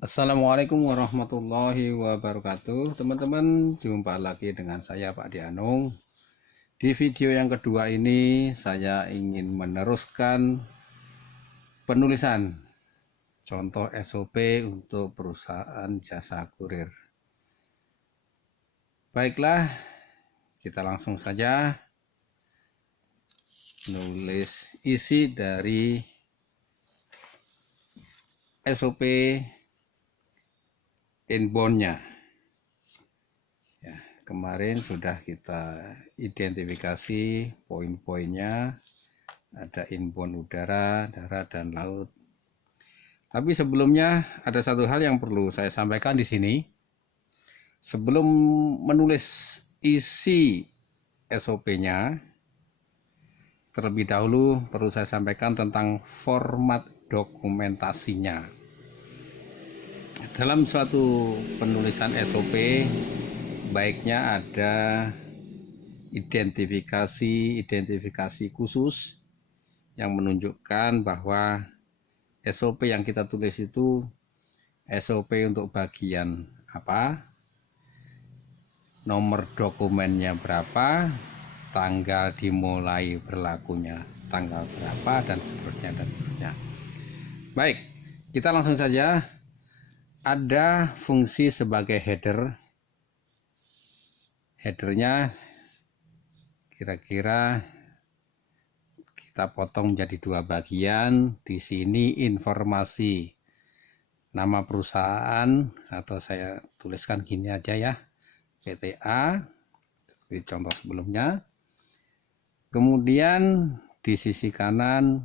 Assalamualaikum warahmatullahi wabarakatuh. Teman-teman, jumpa lagi dengan saya Pak Dianung. Di video yang kedua ini saya ingin meneruskan penulisan contoh SOP untuk perusahaan jasa kurir. Baiklah, kita langsung saja menulis isi dari SOP inbound-nya. Kemarin sudah kita identifikasi poin-poinnya, ada inbound udara, darat, dan laut. Tapi sebelumnya ada satu hal yang perlu saya sampaikan di sini. Sebelum menulis isi SOP-nya, terlebih dahulu perlu saya sampaikan tentang format dokumentasinya. Dalam suatu penulisan SOP, baiknya ada identifikasi khusus yang menunjukkan bahwa SOP yang kita tulis itu SOP untuk bagian apa, nomor dokumennya berapa, tanggal dimulai berlakunya tanggal berapa, dan seterusnya dan seterusnya. Baik, kita langsung saja. Ada fungsi sebagai headernya kira-kira kita potong jadi dua bagian. Di sini informasi nama perusahaan, atau saya tuliskan gini aja ya, PTA, seperti contoh sebelumnya. Kemudian di sisi kanan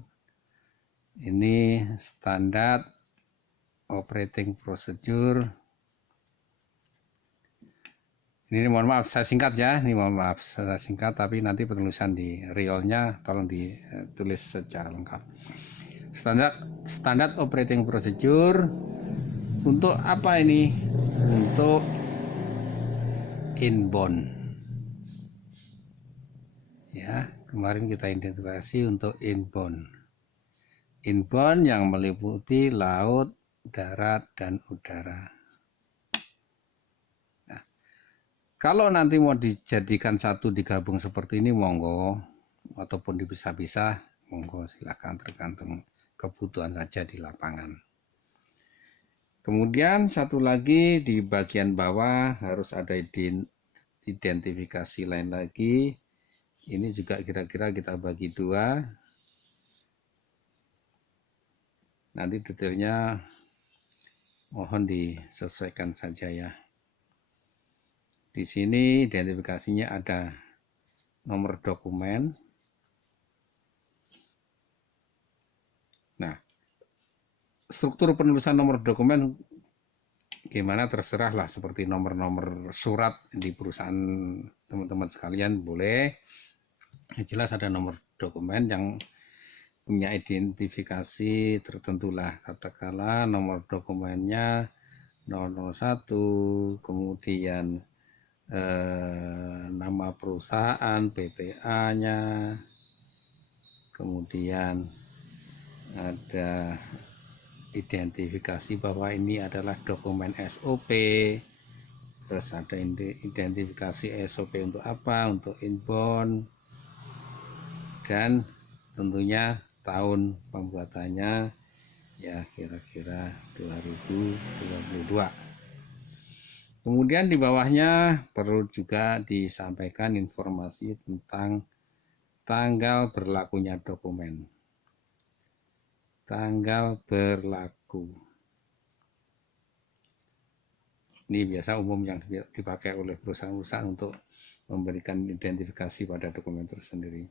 ini standar operating procedure. Ini mohon maaf saya singkat ya, saya singkat, tapi nanti penulisan di realnya tolong ditulis secara lengkap. Standar operating procedure untuk apa ini? Untuk inbound. Ya, kemarin kita identifikasi untuk inbound. Inbound yang meliputi laut, darat, dan udara. Nah, kalau nanti mau dijadikan satu, digabung seperti ini, monggo, ataupun dipisah-pisah, monggo, silakan, tergantung kebutuhan saja di lapangan. Kemudian satu lagi di bagian bawah harus ada identifikasi lain lagi. Ini juga kira-kira kita bagi dua. Nanti detailnya mohon disesuaikan saja ya. Di sini identifikasinya ada nomor dokumen. Nah, struktur penulisan nomor dokumen gimana terserah lah, seperti nomor-nomor surat di perusahaan teman-teman sekalian boleh. Yang jelas ada nomor dokumen yang punya identifikasi tertentu lah, katakanlah nomor dokumennya 001, kemudian nama perusahaan, PTA-nya, kemudian ada identifikasi bahwa ini adalah dokumen SOP, terus ada identifikasi SOP untuk apa, untuk inbound, dan tentunya tahun pembuatannya ya kira-kira 2022. Kemudian di bawahnya perlu juga disampaikan informasi tentang tanggal berlakunya dokumen. Tanggal berlaku. Ini biasa umum yang dipakai oleh perusahaan-perusahaan untuk memberikan identifikasi pada dokumen tersendiri.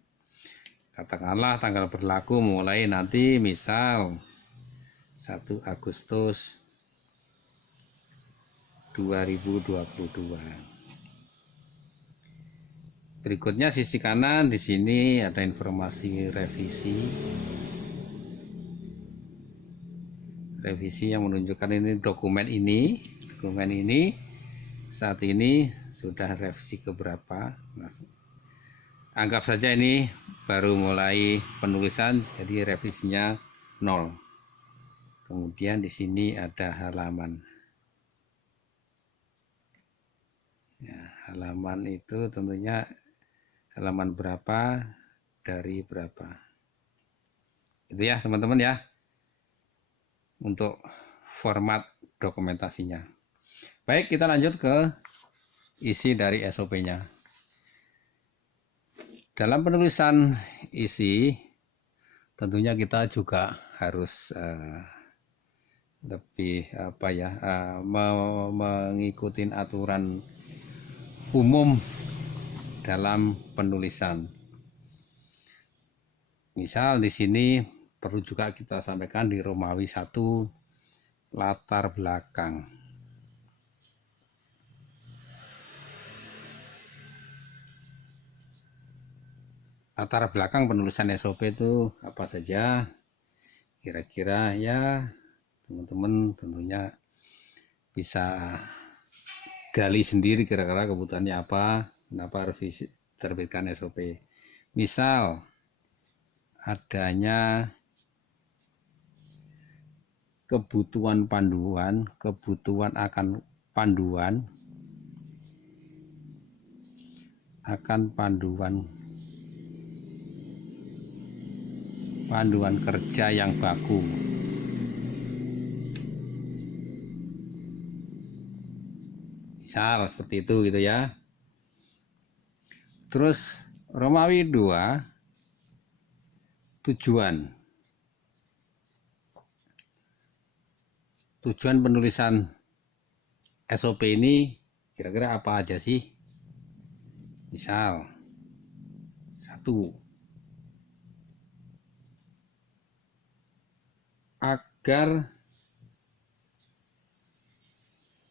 Katakanlah tanggal berlaku mulai nanti misal 1 Agustus 2022. Berikutnya sisi kanan, di sini ada informasi revisi. Revisi yang menunjukkan ini dokumen ini saat ini sudah revisi keberapa. Nah, anggap saja ini baru mulai penulisan, jadi revisinya 0. Kemudian di sini ada halaman. Ya, halaman itu tentunya halaman berapa dari berapa. Itu ya teman-teman ya, untuk format dokumentasinya. Baik, kita lanjut ke isi dari SOP-nya. Dalam penulisan isi, tentunya kita juga harus lebih mengikuti aturan umum dalam penulisan. Misal di sini perlu juga kita sampaikan di Romawi 1 latar belakang. Latar belakang penulisan SOP itu apa saja? Kira-kira ya teman-teman tentunya bisa gali sendiri kira-kira kebutuhannya apa, kenapa harus diterbitkan SOP. Misal adanya kebutuhan panduan, kebutuhan akan panduan kerja yang baku. Misal seperti itu gitu ya. Terus Romawi 2 tujuan penulisan SOP ini kira-kira apa aja sih? Misal 1, agar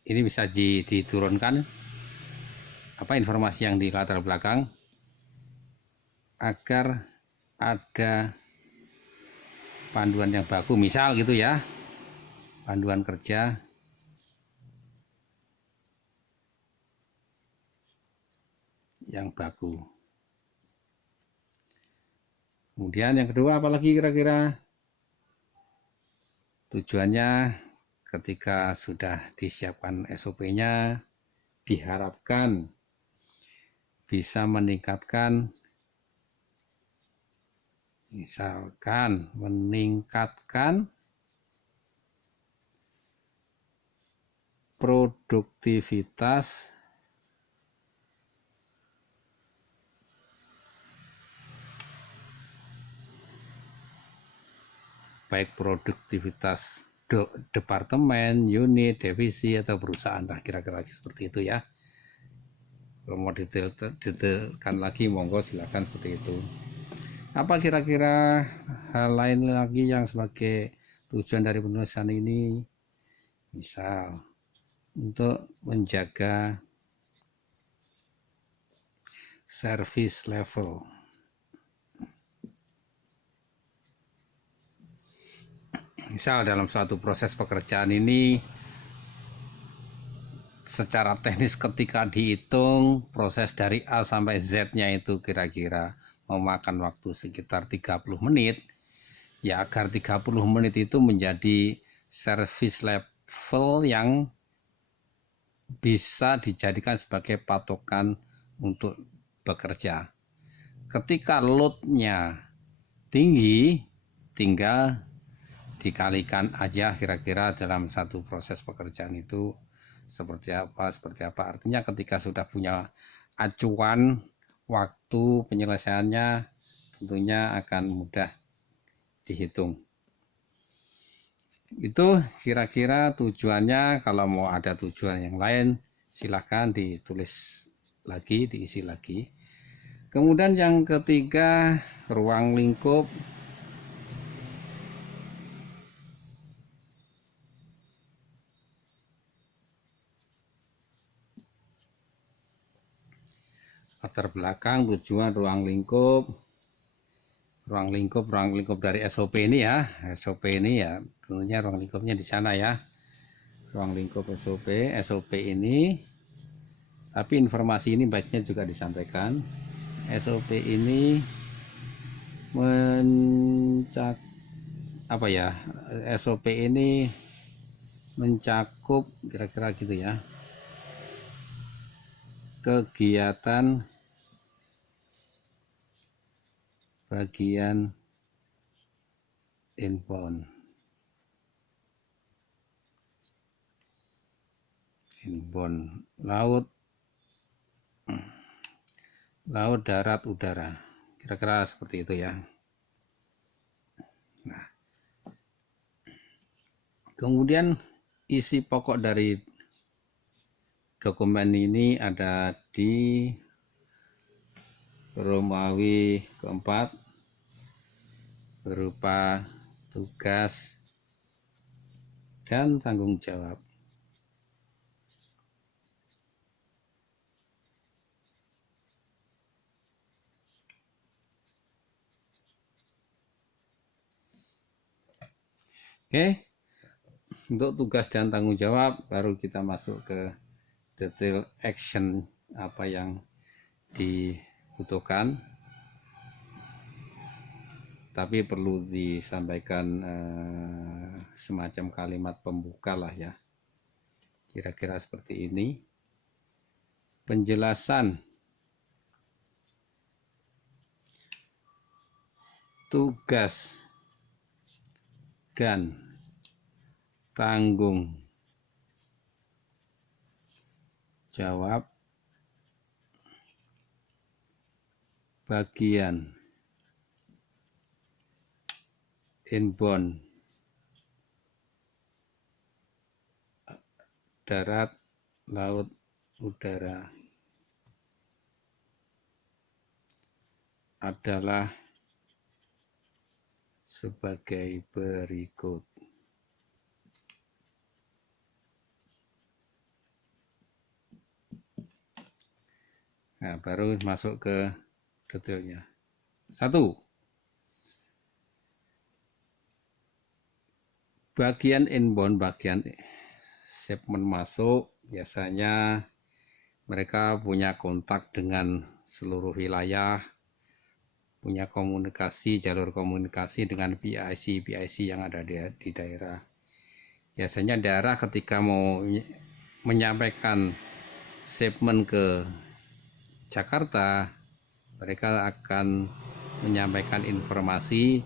ini bisa diturunkan apa informasi yang di latar belakang, agar ada panduan yang baku, misal gitu ya, panduan kerja yang baku. Kemudian yang kedua apalagi kira-kira? Tujuannya ketika sudah disiapkan SOP-nya diharapkan bisa meningkatkan, misalkan meningkatkan produktivitas baik produktivitas departemen, unit, divisi atau perusahaan, lah kira-kira seperti itu ya. Kalau mau detailkan lagi monggo silakan seperti itu. Apa kira-kira hal lain lagi yang sebagai tujuan dari penulisan ini? Misal untuk menjaga service level. Misal dalam suatu proses pekerjaan ini secara teknis ketika dihitung proses dari A sampai Z-nya itu kira-kira memakan waktu sekitar 30 menit. Ya agar 30 menit itu menjadi service level yang bisa dijadikan sebagai patokan untuk bekerja. Ketika load-nya tinggi, tinggal dikalikan aja kira-kira dalam satu proses pekerjaan itu seperti apa. Artinya ketika sudah punya acuan waktu penyelesaiannya tentunya akan mudah dihitung. Itu kira-kira tujuannya. Kalau mau ada tujuan yang lain silahkan ditulis lagi, diisi lagi. Kemudian yang ketiga, ruang lingkup. Latar belakang, tujuan, ruang lingkup dari SOP ini ya. SOP ini ya tentunya ruang lingkupnya di sana ya. Ruang lingkup SOP ini, tapi informasi ini baiknya juga disampaikan. SOP ini apa ya, SOP ini mencakup kira-kira gitu ya, kegiatan bagian inbound, laut, darat, udara, kira-kira seperti itu ya. Nah, kemudian isi pokok dari dokumen ini ada di Romawi keempat berupa tugas dan tanggung jawab. Oke, untuk tugas dan tanggung jawab baru kita masuk ke detail action apa yang dibutuhkan. Tapi perlu disampaikan semacam kalimat pembuka lah ya, kira-kira seperti ini. Penjelasan tugas dan tanggung jawab bagian inbound darat, laut, udara adalah sebagai berikut. Nah, baru masuk ke detailnya. 1. Bagian inbound, bagian shipment masuk, biasanya mereka punya kontak dengan seluruh wilayah, punya komunikasi, jalur komunikasi dengan PIC yang ada di daerah. Biasanya daerah ketika mau menyampaikan shipment ke Jakarta, mereka akan menyampaikan informasi,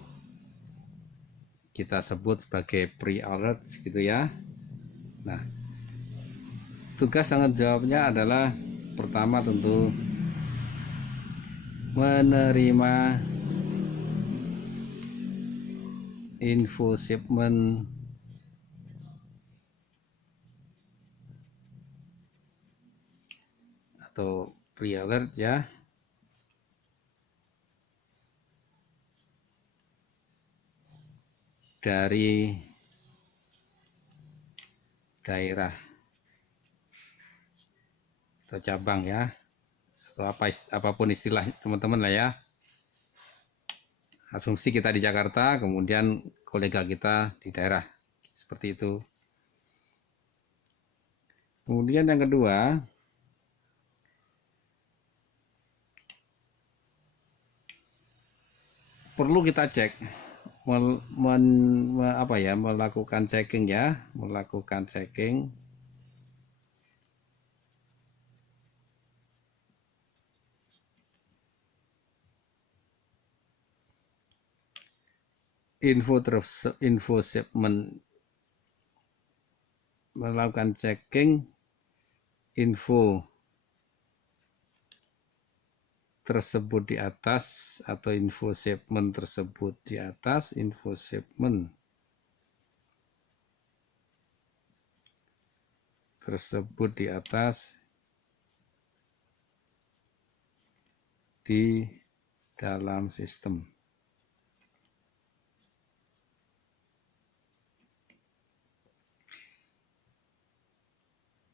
kita sebut sebagai pre-alert gitu ya. Nah, tugas tanggung jawabnya adalah pertama tentu menerima info shipment atau pre-alert ya, dari daerah atau cabang ya, atau apapun istilah teman-teman lah ya. Asumsi kita di Jakarta, kemudian kolega kita di daerah, seperti itu. Kemudian yang kedua, perlu kita cek, melakukan checking ya, melakukan checking info shipment, melakukan checking info tersebut di atas, atau info shipment tersebut di atas, info shipment tersebut di atas di dalam sistem.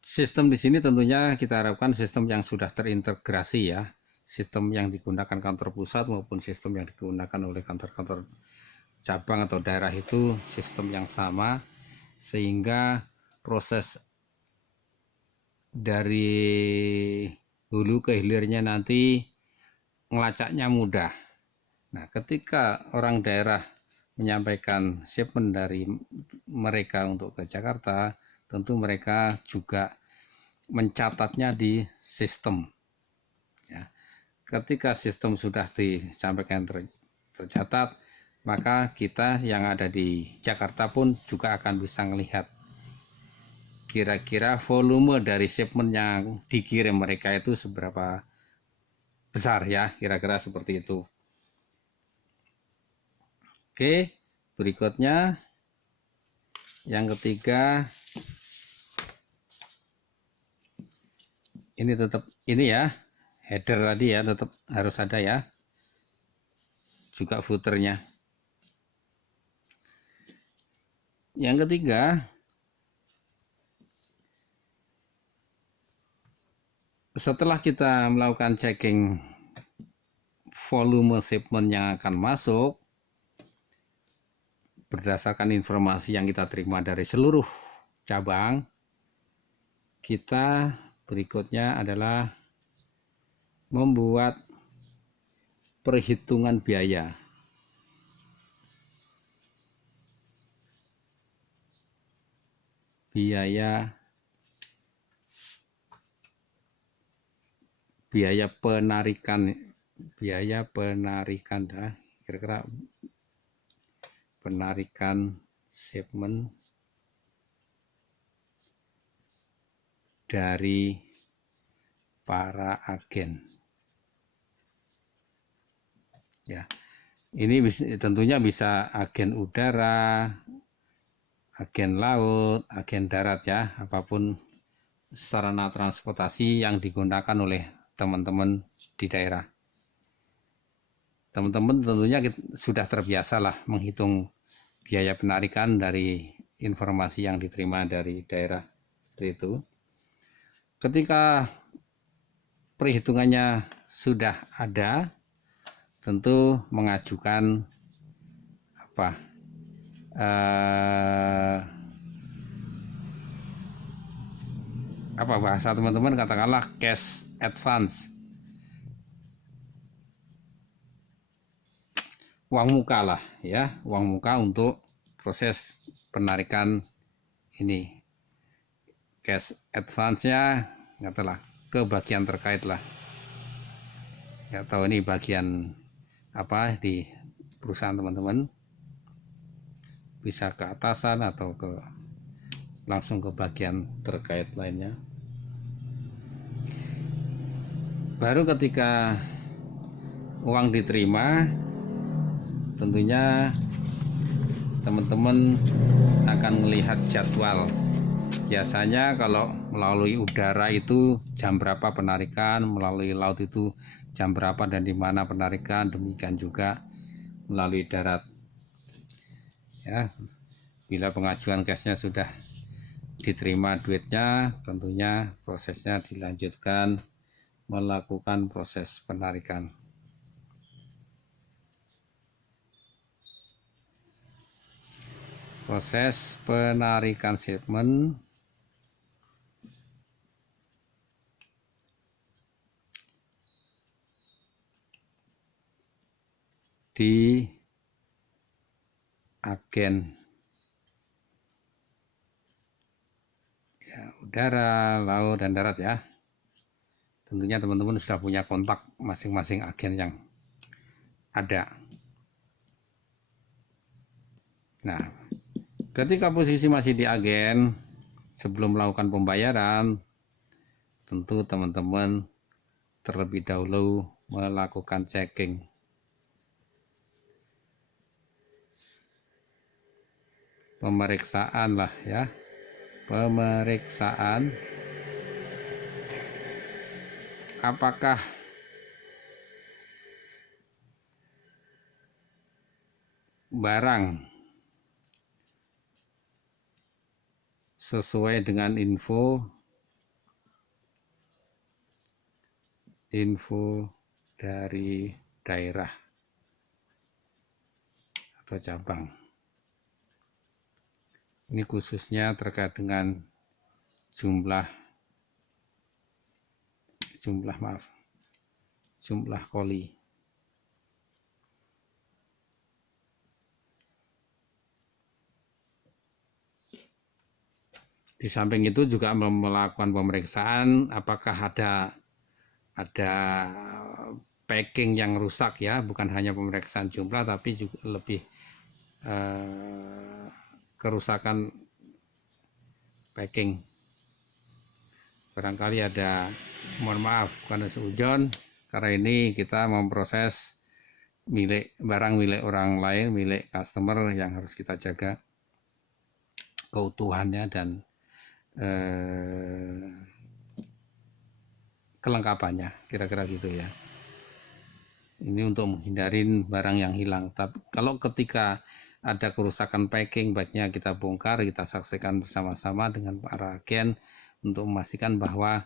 Sistem di sini tentunya kita harapkan sistem yang sudah terintegrasi ya, sistem yang digunakan kantor pusat maupun sistem yang digunakan oleh kantor-kantor cabang atau daerah itu sistem yang sama, sehingga proses dari hulu ke hilirnya nanti ngelacaknya mudah. Nah, ketika orang daerah menyampaikan shipment dari mereka untuk ke Jakarta, tentu mereka juga mencatatnya di sistem. Ya. Ketika sistem sudah disampaikan tercatat, maka kita yang ada di Jakarta pun juga akan bisa melihat kira-kira volume dari shipment yang dikirim mereka itu seberapa besar ya, kira-kira seperti itu. Oke, berikutnya yang ketiga, ini tetap ini ya, header tadi ya, tetap harus ada ya, juga footernya. Yang ketiga, setelah kita melakukan checking volume shipment yang akan masuk, berdasarkan informasi yang kita terima dari seluruh cabang, kita berikutnya adalah membuat perhitungan biaya. Biaya penarikan, kira-kira penarikan shipment dari para agen. Ya, ini tentunya bisa agen udara, agen laut, agen darat ya, apapun sarana transportasi yang digunakan oleh teman-teman di daerah. Teman-teman tentunya sudah terbiasa lah menghitung biaya penarikan dari informasi yang diterima dari daerah itu. Ketika perhitungannya sudah ada, tentu mengajukan bahasa teman-teman katakanlah cash advance, uang muka lah ya, uang muka untuk proses penarikan ini. Cash advance-nya katakanlah ke bagian terkait lah. Ya tahu ini bagian apa di perusahaan teman-teman, bisa ke atasan atau langsung ke bagian terkait lainnya. Baru ketika uang diterima, tentunya teman-teman akan melihat jadwal. Biasanya kalau melalui udara itu jam berapa penarikan, melalui laut itu jam berapa dan di mana penarikan, demikian juga melalui darat. Ya, bila pengajuan cashnya sudah diterima duitnya, tentunya prosesnya dilanjutkan melakukan proses penarikan. Proses penarikan shipment di agen ya, udara, laut, dan darat ya. Tentunya teman-teman sudah punya kontak masing-masing agen yang ada. Nah, ketika posisi masih di agen, sebelum melakukan pembayaran, tentu teman-teman terlebih dahulu melakukan checking. Pemeriksaan lah ya. Pemeriksaan apakah barang sesuai dengan info dari daerah atau cabang. Ini khususnya terkait dengan jumlah koli. Di samping itu juga melakukan pemeriksaan apakah ada packing yang rusak ya, bukan hanya pemeriksaan jumlah tapi juga lebih kerusakan packing. Barangkali ada, mohon maaf karena seujon, karena ini kita memproses barang milik orang lain, milik customer yang harus kita jaga keutuhannya dan kelengkapannya, kira-kira gitu ya. Ini untuk menghindari barang yang hilang. Tapi kalau ketika ada kerusakan packing, baiknya kita bongkar, kita saksikan bersama-sama dengan para agen untuk memastikan bahwa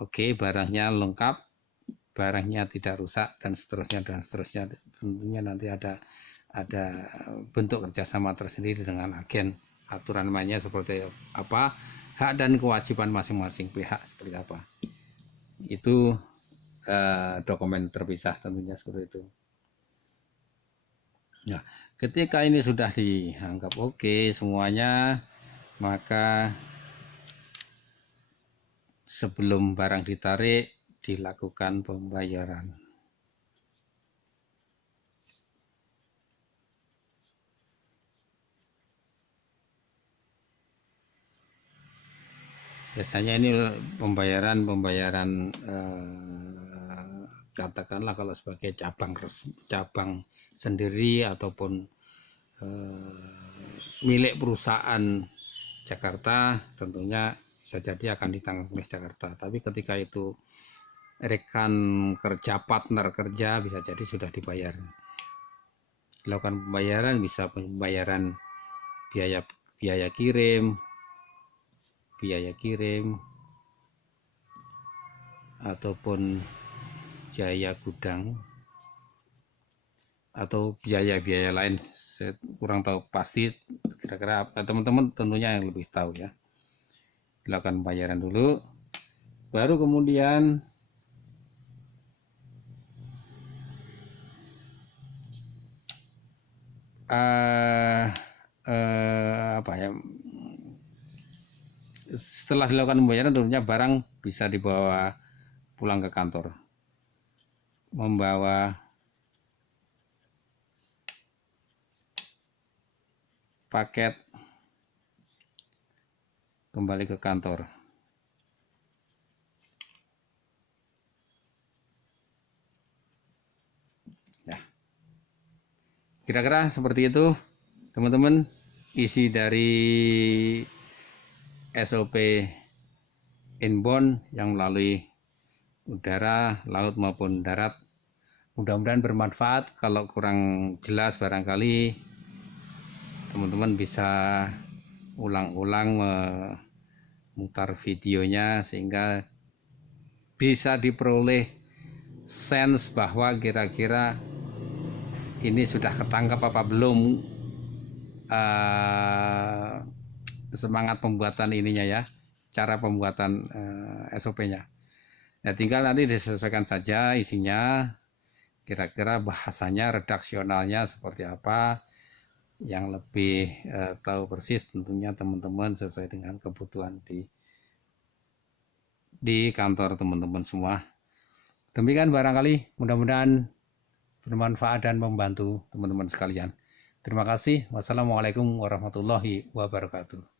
oke, barangnya lengkap, barangnya tidak rusak, dan seterusnya dan seterusnya. Tentunya nanti ada bentuk kerjasama tersendiri dengan agen. Aturan mainnya seperti apa, hak dan kewajiban masing-masing pihak seperti apa. Itu dokumen terpisah tentunya seperti itu. Nah, ketika ini sudah dianggap oke semuanya, maka sebelum barang ditarik dilakukan pembayaran. Biasanya ini pembayaran katakanlah kalau sebagai cabang sendiri ataupun milik perusahaan Jakarta, tentunya bisa jadi akan ditanggung oleh Jakarta. Tapi ketika itu rekan kerja, partner kerja, bisa jadi sudah dibayar. Dilakukan pembayaran, bisa pembayaran biaya kirim ataupun biaya gudang atau biaya lain. Saya kurang tahu pasti, kira-kira teman-teman tentunya yang lebih tahu ya. Dilakukan pembayaran dulu, baru kemudian setelah dilakukan pembayaran tentunya barang bisa dibawa pulang ke kantor, membawa paket kembali ke kantor. Nah, kira-kira seperti itu teman-teman isi dari SOP inbound yang melalui udara, laut maupun darat. Mudah-mudahan bermanfaat. Kalau kurang jelas barangkali teman-teman bisa ulang-ulang memutar videonya sehingga bisa diperoleh sense bahwa kira-kira ini sudah ketangkap apa belum semangat pembuatan ininya ya, cara pembuatan SOP-nya. Ya, tinggal nanti disesuaikan saja isinya, kira-kira bahasanya, redaksionalnya seperti apa, yang lebih tahu persis tentunya teman-teman sesuai dengan kebutuhan di kantor teman-teman semua. Demikian barangkali, mudah-mudahan bermanfaat dan membantu teman-teman sekalian. Terima kasih. Wassalamualaikum warahmatullahi wabarakatuh.